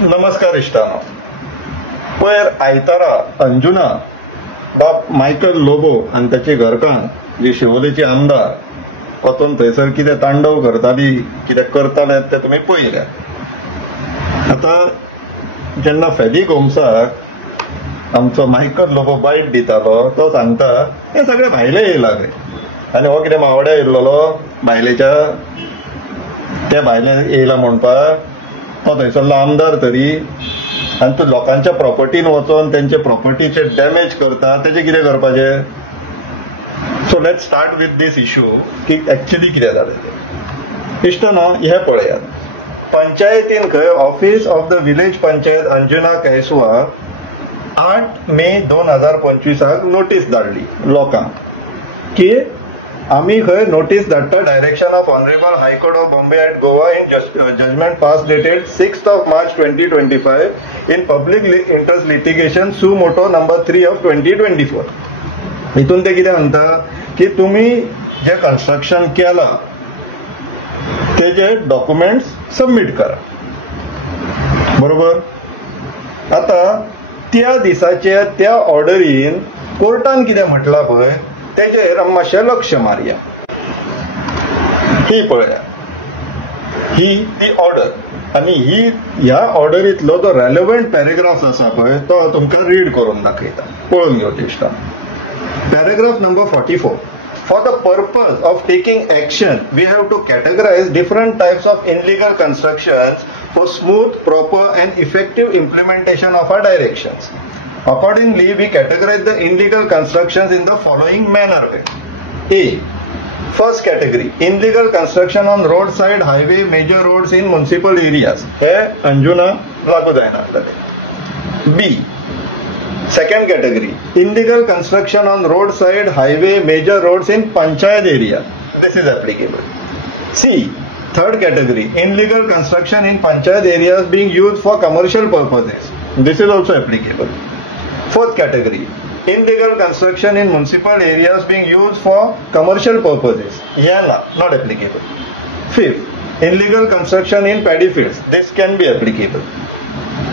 नमस्कार इष्टानो. पयर आयतारा अंजुना बाप मायकल लोबो आणि त्याची घरकान जी शिवोलेची आमदार वचून थंयसर कितें तांडव करताली कितें करताले ते तुमी पळयल्या. आता जेन्ना फेदी गोमसाक आमचो मायकल लोबो बायट दितालो तो सांगता हे सगळे भायले येयला रे आनी हो कितें मावड्या येयल्लो भायलेच्या त्या भायले येयला म्हणपाक तो थंयसरलो आमदार तरी आनी तूं लोकांच्या प्रॉपर्टीन वचोन तेंचे प्रॉपर्टीचे डॅमेज करता तेजे कितें करपाचें. So let's start with this issue की एक्चुअली कितें जालें तें. इश्टानो हे पळयात, पंचायतीन खंय office of the village panchayat Anjuna Caisua 8 May 2025 notice धाडली लोकांक की आम्ही खंय नोटीस धाडटा direction of honourable high court of Bombay at Goa in judgement passed dated 6 March 2025 in public interest litigation suo motu number 3 of 2024. हितून ते कितें म्हणटा की तुम्ही जे कन्स्ट्रक्शन केला तेजे डॉक्युमेंट्स सबमिट करा. बरोबर. आता त्या दिसाचे त्या ऑर्डरीन कोर्टान कितें म्हटलां पळय तेजेर मातशें लक्ष मारया. ही पळया, ही ती ऑर्डर आनी ही ह्या ऑर्डरींतलो जो रेलेवंट पॅरेग्राफ आसा पळय तो तुमकां रीड करून दाखयता. पळोवन घेवचें इश्टा. Paragraph number 44. For the purpose of taking action, we have to categorize different types of illegal constructions for smooth, proper and effective implementation of our directions. Accordingly, we categorize the illegal constructions in the following manner. A. First category, illegal construction on roadside, highway, major roads in municipal areas. हे अंजुना लागू जायना. B. Second category, illegal construction on roadside, highway, major roads in panchayat area. This is applicable. C. Third category, illegal construction in panchayat areas being used for commercial purposes. This is also applicable. Fourth category, illegal construction in municipal areas being used for commercial purposes. Yeah, not applicable. Fifth, illegal construction in paddy fields. This can be applicable.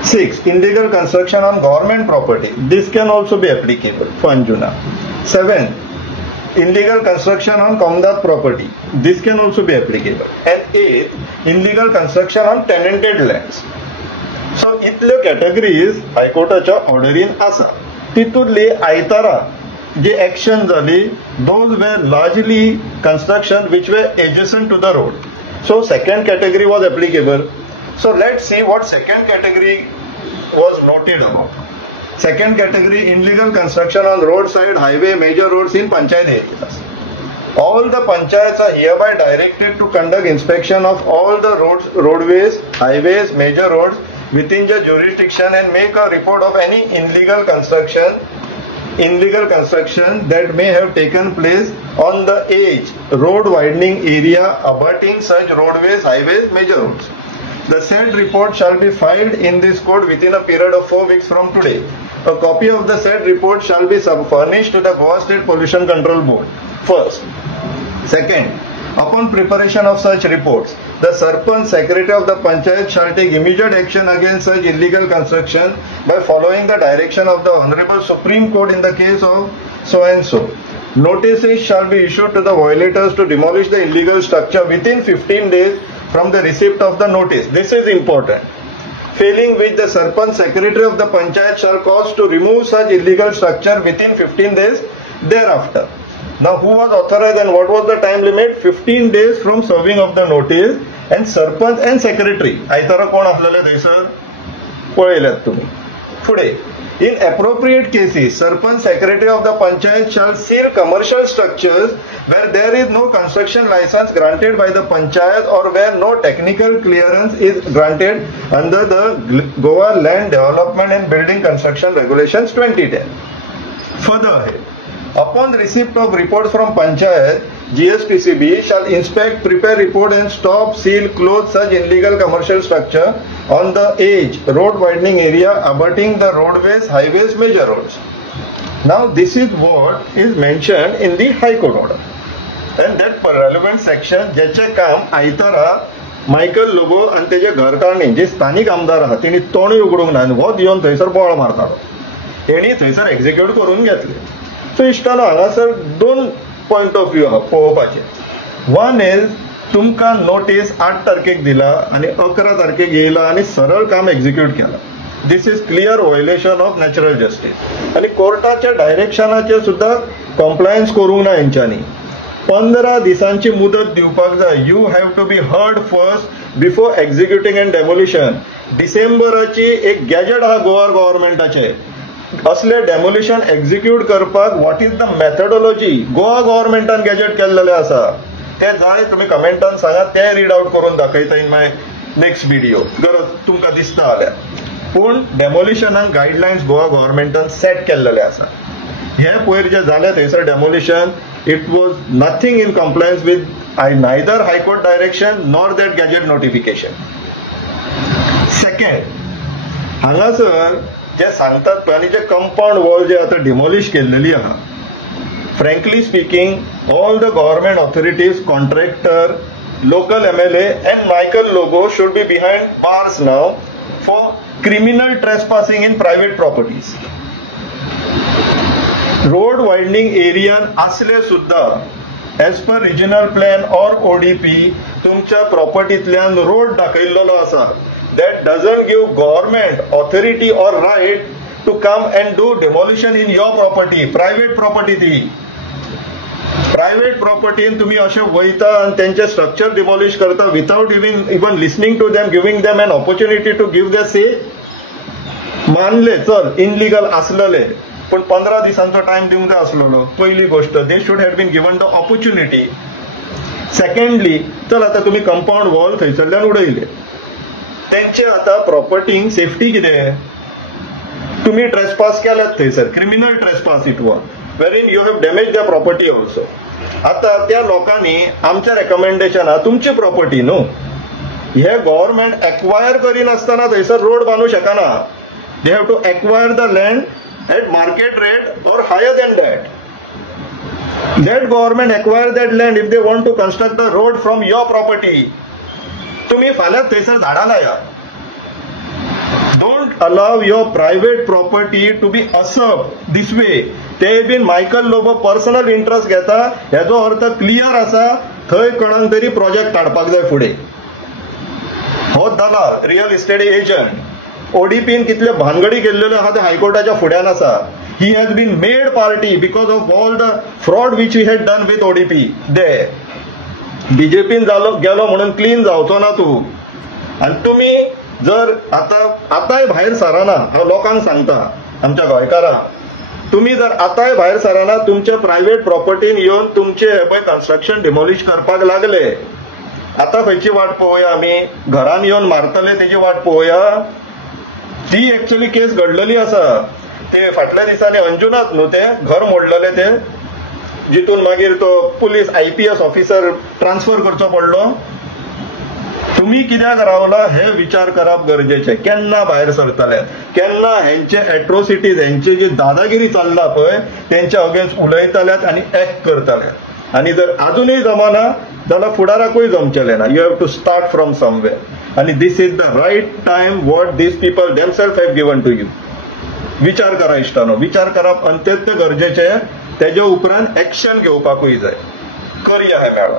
Sixth, illegal construction on government property. This can also be applicable for Anjuna. Seventh, illegal construction on Kamdat property. This can also be applicable. And eighth, illegal construction on tenanted lands. So इतल्यो categories हायकोर्टाच्या ऑर्डरीन आसा. तितूंतली आयतारा जी action जाली those were largely construction which were adjacent to the road. So second category was applicable. So let's see what second category was noted about. Second category, illegal construction on roadside, highway, major roads in panchayat areas. All the panchayats are hereby directed to conduct inspection of all the roads, roadways, highways, major roads within the jurisdiction and make a report of any illegal construction that may have taken place on the edge road widening area abutting such roadways, highways, major roads. The said report shall be filed in this court within a period of 4 weeks from today. A copy of the said report shall be furnished to the Goa State Pollution Control Board. First. Second, upon preparation of such reports, the Sarpanch Secretary of the Panchayat shall take immediate action against such illegal construction by following the direction of the Honorable Supreme Court in the case of so and so. Notices shall be issued to the violators to demolish the illegal structure within 15 days from the receipt of the notice. This is important. Failing which, the Sarpanch Secretary of the Panchayat shall cause to remove such illegal structure within 15 days thereafter. Now, who was authorized and what was the time limit? 15 days from serving of the notice. And Sarpanch and Secretary आयतारा कोण असलेले थंयसर पळयल्यात तुम्ही. फुडें, in appropriate cases, Sarpanch Secretary of the Panchayat shall seal commercial structures where there is no construction license granted by the Panchayat or where no technical clearance is granted under the Goa Land Development and Building Construction Regulations 2010. Further ahead, upon receipt of reports from Panchayat, GSPCB shall inspect, prepare report and stop, seal, close such illegal commercial structure on the edge road widening area abutting the roadways, highways, major roads. Now this is what is mentioned in the High Court order. And that relevant section ज्याचे काम आयतारा Michael Lobo आनी तेजे घरकान्नी जे स्थानिक आमदार आहात तेणी तोंडूय उगडूंक ना आनी हो येवन थंयसर बोळ मारतालो. तेणी थंयसर एक्झिक्यूट करून घेतले. सो इश्टानो हांगासर 2 पॉयंट ऑफ व्यू आहा पळोवपाचे. वन इज तुमकां नोटीस 8 तारखेक दिला आनी 11 तारखेक येयला आनी सरळ काम एक्झिक्यूट केला. This is clear violation of natural justice. आनी कोर्टाच्या डायरेक्शनाचे सुद्धा कॉम्प्लायन्स करूंक ना हेंच्यांनी. 15 दिसांची मुदत दिवपाक जाय. You have to be heard first before executing and demolition. डिसेंबराची एक गॅजेट आहा गोवा गव्हर्नमेंटाचे. असले डेमोलिशन एक्झिक्यूट करपाक what is the methodology Goa गव्हर्नमेंटान गॅजेट केल्लेले आसा ते जाय तुम्ही कमेंटान सांगा. ते रीड आउट करून दाखयता इन माय नेक्स्ट व्हिडिओ गरज तुमकां दिसता जाल्यार. पूण डेमोलिशनाक गायडलायन्स गोवा गव्हर्नमेंटान सेट केल्लेले आसा. हे पयर जे जालें थंयसर demolition it was nothing in compliance with neither high court direction nor that gazette notification. Second हांगासर जे सांगतात पळय आनी जे कंपाऊंड वॉल जे आतां डिमोलिश केल्लेली आहा. Frankly speaking all the government authorities contractor local MLA and Michael Lobo should be behind bars now for criminal trespassing in private properties. Road widening एरियान असले सुद्धा as per regional plan or ODP तुमच्या प्रॉपर्टींतल्यान road दाखयल्लो आसा. That doesn't give government authority or right to come and do demolition in your property. Private property ती private प्रॉपर्टीन तुम्ही असे वयता आणि त्यांचे स्ट्रक्चर डिमॉलिश करता without even listening to them giving them an opportunity to give their say. मानले चल इनलिगल असलेले पण 15 दिसांचो टाइम दिवंक जाय आसलेलो. पहिली गोष्ट they should have been given the opportunity. Secondly चल आता तुम्ही कंपाऊंड वॉल थंयसरल्यान उडयले. त्यांचे आता प्रॉपर्टींक सेफ्टी कितें. तुम्ही ट्रेसपास केल्यात थंयसर क्रिमिनल ट्रेसपास इट वॉज वेरीन you have damage the property also. आता त्या लोकांनी आमच्या रेकमेंडेशना तुमची प्रॉपर्टी न्हू हे गव्हर्नमेंट एक्वायर करिनासतना थंयसर रोड बांदूंक शकना. They have to acquire the land at market rate or higher than that. Let government acquire that land if they want to construct a road from your property. तुम्ही फाल्यां थंयसर झाडां लाया. Don't allow your private property to be usurped this way. ते बीन Michael Lobo personal interest घेता हेजो अर्थ क्लियर आसा. थंय कोणाक तरी प्रोजेक्ट काडपाक जाय फुडें. हो दलाल रियल इस्टेट एजंट ODPन कितले भानगडी केल्लेल्यो आहा ते हायकोर्टाच्या फुड्यान आसा. He has been made party because of all the fraud which we had done with ODP. दे BJPन गेलो म्हणून क्लीन जावचो ना तूं. आनी तुमी जर आतांय भायर सराना हांव लोकांक सांगता आमच्या गोंयकारांक. तुम्ही जर आतांय भायर सराना तुमच्या प्रायव्हेट प्रॉपर्टीन येवन तुमचे हे पळय कन्स्ट्रक्शन डिमॉलिश करपाक लागले. आता खंयची वाट पळोवया आमी. घरान येवन मारतले तेजी वाट पळोवया. ती एक्चुअली केस घडलेली आसा. ते फाटल्या दिसांनी अंजुनात न्हू ते घर मोडलेले ते जितून मागीर तो पुलीस IPS ऑफिसर ट्रान्सफर करचो पडलो. तुम्ही कित्याक रावला हे विचार करप गरजेचे. केन्ना भायर सरतले केन्ना हेंचे एट्रोसिटीज हेंची जी दादागिरी चल्ला पळय तेंच्या अगेन्स्ट उलयतल्यात आनी एक्ट करतल्यात. आनी जर अजूनय जमना जाल्यार फुडाराकूय जमचेले ना. You have to start from somewhere. आणि this is the right time what these people themselves have given to you. विचार करा इश्टानो. विचार करप अत्यंत गरजेचे. तेजे उपरांत एक्शन घेवपाकूय जाय. करया हे मेळाव.